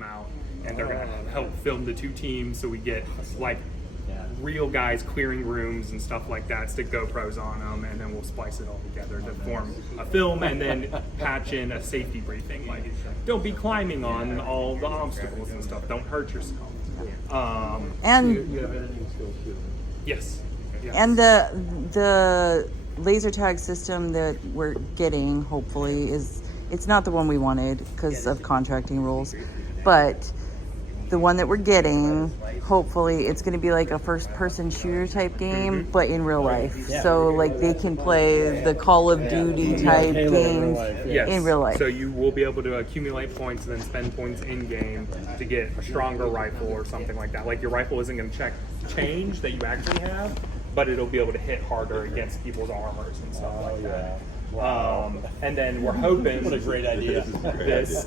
come out, and they're going to help film the 2 teams, so we get like real guys clearing rooms and stuff like that, stick GoPros on them, and then we'll splice it all together to form a film, and then patch in a safety briefing, like don't be climbing on all the obstacles and stuff, don't hurt yourself. And You have editing skills too. Yes. and the laser tag system that we're getting, hopefully, it's not the one we wanted because of contracting rules, but the one that we're getting, hopefully, it's going to be like a first-person shooter type game, but in real life. So, like, they can play the Call of Duty type games in real life. So you will be able to accumulate points and then spend points in game to get a stronger rifle or something like that. Like your rifle isn't going to change that you actually have, but it'll be able to hit harder against people's armors and stuff like that. And then we're hoping What a great idea. this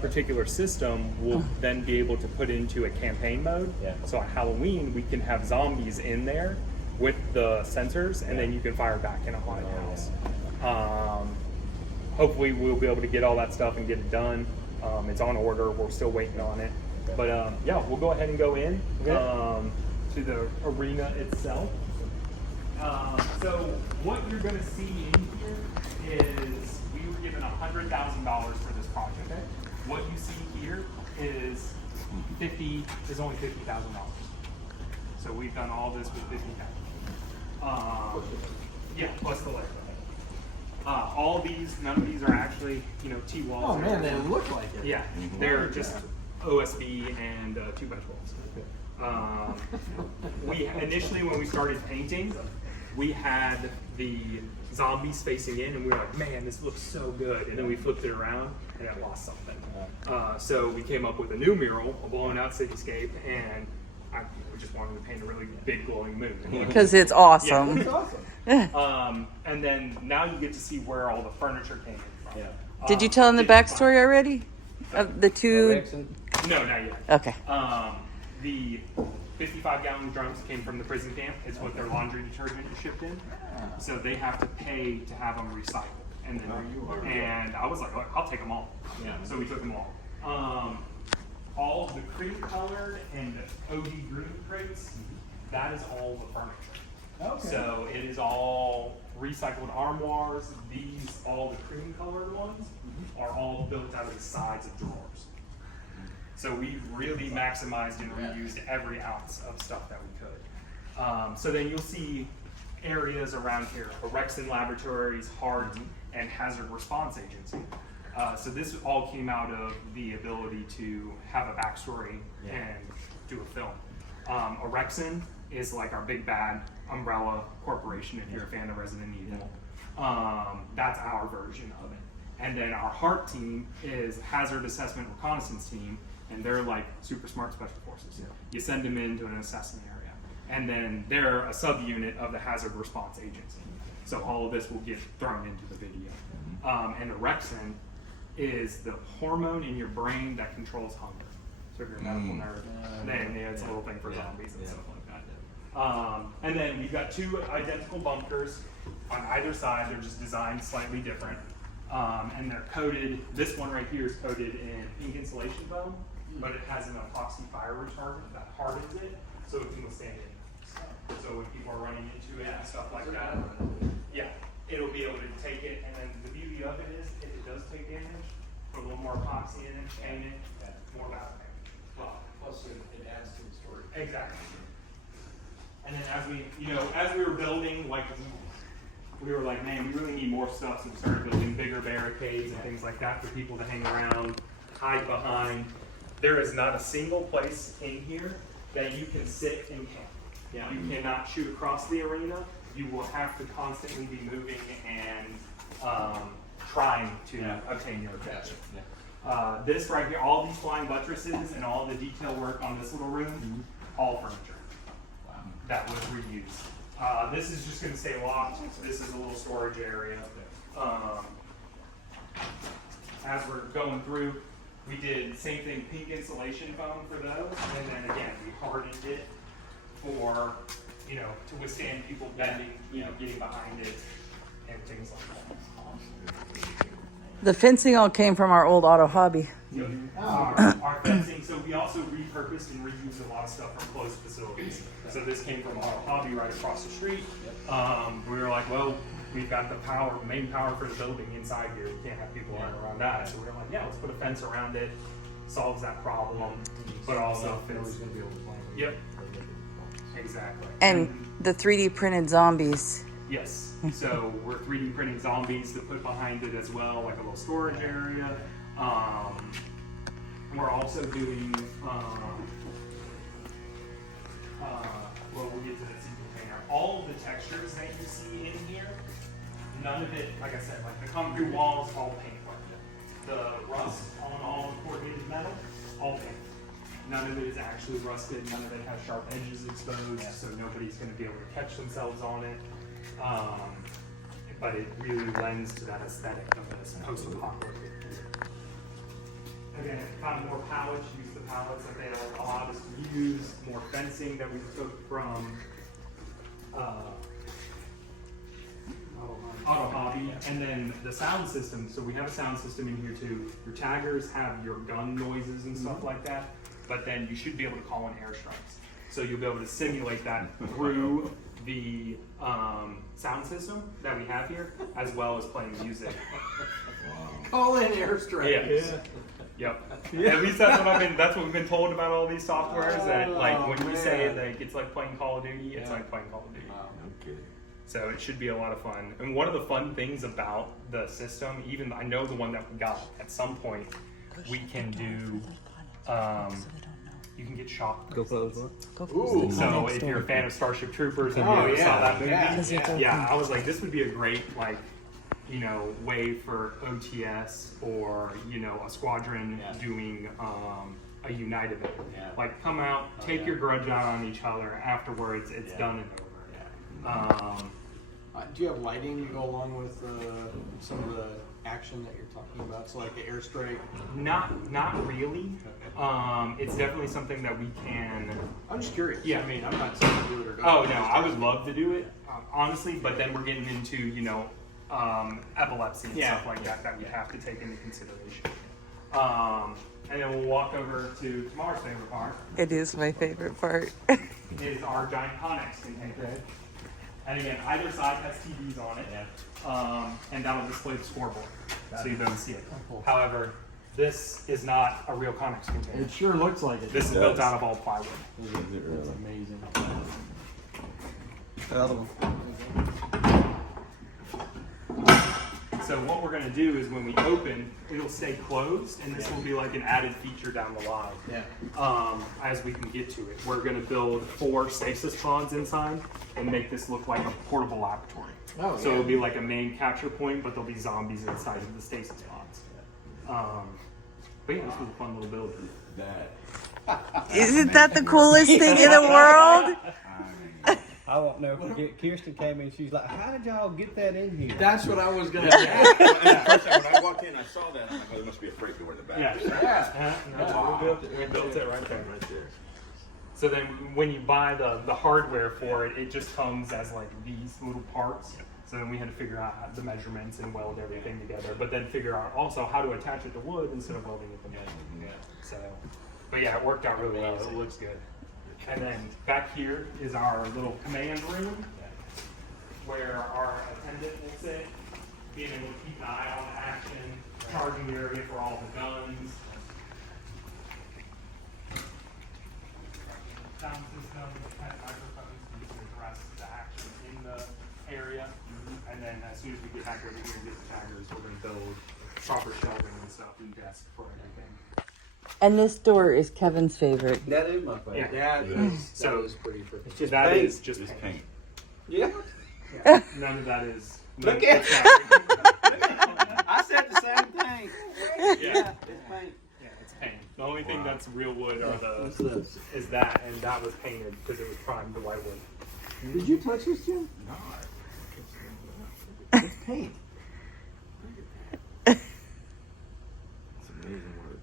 particular system will then be able to put into a campaign mode. So at Halloween, we can have zombies in there with the sensors, and then you can fire back in a haunted house. Hopefully we'll be able to get all that stuff and get it done. It's on order. We're still waiting on it. But yeah, we'll go ahead and go in to the arena itself. So what you're going to see in here is we were given $100,000 for this project. What you see here is only $50,000. So we've done all this with $50,000. Yeah, plus the labor. All these, none of these are actually, T-walls. Oh man, they look like it. Yeah, they're just OSB and 2x12s. We initially, when we started painting, we had the zombies facing in, and we were like, man, this looks so good. And then we flipped it around, and it lost something. So we came up with a new mural, a blown out cityscape, and we just wanted to paint a really big glowing moon. Because it's awesome. That's awesome. And then now you get to see where all the furniture came in from. Did you tell them the backstory already? Of the two? No, not yet. Okay. The 55-gallon drums came from the prison camp. It's what their laundry detergent is shipped in. So they have to pay to have them recycled. And I was like, oh, I'll take them all. So we took them all. All of the cream colored and OD green crates, that is all the furniture. So it is all recycled armoires. These, all the cream colored ones, are all built out of the sides of drawers. So we really maximized and reused every ounce of stuff that we could. So then you'll see areas around here: Orexin Laboratories, HART, and Hazard Response Agency. So this all came out of the ability to have a backstory and do a film. Orexin is like our big bad umbrella corporation, if you're a fan of Resident Evil. That's our version of it. And then our HART team is Hazard Assessment Reconnaissance Team, and they're like super smart special forces. You send them into an assessment area, and then they're a subunit of the Hazard Response Agency. So all of this will get thrown into the video. And orexin is the hormone in your brain that controls hunger. So if you're a medical nerd, then it's a little thing for zombies and stuff like that. And then we've got 2 identical bunkers on either side. They're just designed slightly different. And they're coated, this one right here is coated in pink insulation foam, but it has an epoxy fire retardant that hardens it so it can withstand it. So when people are running into it and stuff like that, it'll be able to take it. And then the beauty of it is, if it does take damage, put a little more epoxy in it, paint it, more battle damage. Plus it adds to the story. Exactly. And then as we were building, like, we were like, man, we really need more stuff, so we started building bigger barricades and things like that for people to hang around, hide behind. There is not a single place in here that you can sit and camp. You cannot shoot across the arena. You will have to constantly be moving and trying to obtain your objective. This right here, all these flying buttresses and all the detail work on this little room, all furniture that was reused. This is just going to stay locked. This is a little storage area. As we're going through, we did same thing, pink insulation foam for those, and then again we hardened it for to withstand people bending, getting behind it and things like that. The fencing all came from our old auto hobby. Our fencing we also repurposed and reused a lot of stuff from closed facilities. So this came from Auto Hobby right across the street. We were like, well, we've got the main power for the building inside here. We can't have people running around that. So we were like, yeah, let's put a fence around it. Solves that problem, but also fits. Yep. Exactly. And the 3D printed zombies. Yes. So we're 3D printing zombies to put behind it as well, like a little storage area. We're also doing, well, we'll get to the single container. All of the textures that you see in here, none of it, like I said, like the concrete walls, all paint work. The rust on all the corrugated metal, all paint. None of it is actually rusted. None of it has sharp edges exposed, so nobody's going to be able to catch themselves on it. But it really lends to that aesthetic of this post-apocalyptic. Again, found more pallets, use the pallets that they allowed us to use, more fencing that we took from Auto Hobby, and then the sound system. So we have a sound system in here too. Your taggers have your gun noises and stuff like that, but then you should be able to call in airstrikes. So you'll be able to simulate that through the sound system that we have here, as well as playing music. Call in airstrikes. Yeah. Yep. At least that's what we've been told about all these softwares. That like when we say it, like it's like playing Call of Duty, it's like playing Call of Duty. Okay. So it should be a lot of fun. And one of the fun things about the system, even I know the one that we got, at some point we can do, you can get shock bracelets. Ooh. So if you're a fan of Starship Troopers and you ever saw that movie, yeah, I was like, this would be a great like, you know, way for OTS or, you know, a squadron doing a Unite event. Like come out, take your grudge out on each other. Afterwards, it's done and over. Do you have lighting to go along with some of the action that you're talking about? So like the airstrike? Not really. It's definitely something that we can. I'm just curious. Yeah. I mean, I'm not saying to do it or not. Oh no, I would love to do it, honestly. But then we're getting into, you know, epilepsy and stuff like that we have to take into consideration. And then we'll walk over to Tamar's favorite part. It is my favorite part. Is our giant Connex container. And again, either side has TVs on it, and that'll display the scoreboard, so you'll be able to see it. However, this is not a real Connex container. It sure looks like it. This is built out of all plywood. It's amazing. Another one. So what we're going to do is when we open, it'll stay closed, and this will be like an added feature down the line. As we can get to it, we're going to build 4 stasis pods inside and make this look like a portable laboratory. So it'll be like a main capture point, but there'll be zombies inside of the stasis pods. But yeah, this was a fun little build. Isn't that the coolest thing in the world? I won't know. Kirsten came in, she's like, how did y'all get that in here? That's what I was going to say. When I walked in, I saw that. I'm like, oh, there must be a freight door in the back. We built it right there. So then when you buy the hardware for it, it just comes as like these little parts. So then we had to figure out the measurements and weld everything together, but then figure out also how to attach it to wood instead of welding it together. So, but yeah, it worked out really well. It looks good. And then back here is our little command room where our attendant will sit, being able to keep an eye on the action, charging area for all the guns. Sound system has microphones to address the action in the area. And then as soon as we get back over here and get the taggers, we're going to build proper shelving and stuff and desks for everything. And this door is Kevin's favorite. That is my favorite. That is pretty freaking. It's just That paint. is just Just paint. paint. Yeah. None of that is. Look none- at- it's not- I said the same thing. Yeah. It's paint. Yeah, it's paint. The only thing that's real wood What's this? is that, and that was painted because it was primed to white wood. Did you touch this, Jim? No. It's paint. It's amazing work.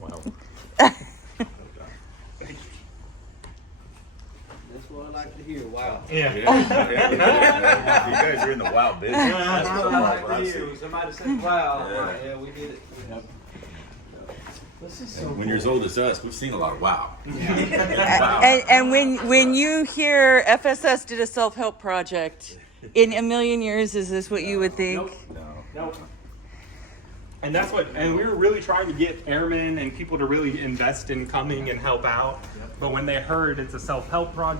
Wow. That's what I like to hear. Wow. Yeah. You guys are in the wild business. That's what I what like I to see. hear. When somebody said, wow, Yeah. yeah, we did it. This is so When you're as old as us, we've seen a lot of wow. And when you hear FSS did a self-help project, in a million years, is this what you would think? Nope. And that's what, and we were really trying to get airmen and people to really invest in coming and help out. But when they heard it's a self-help project,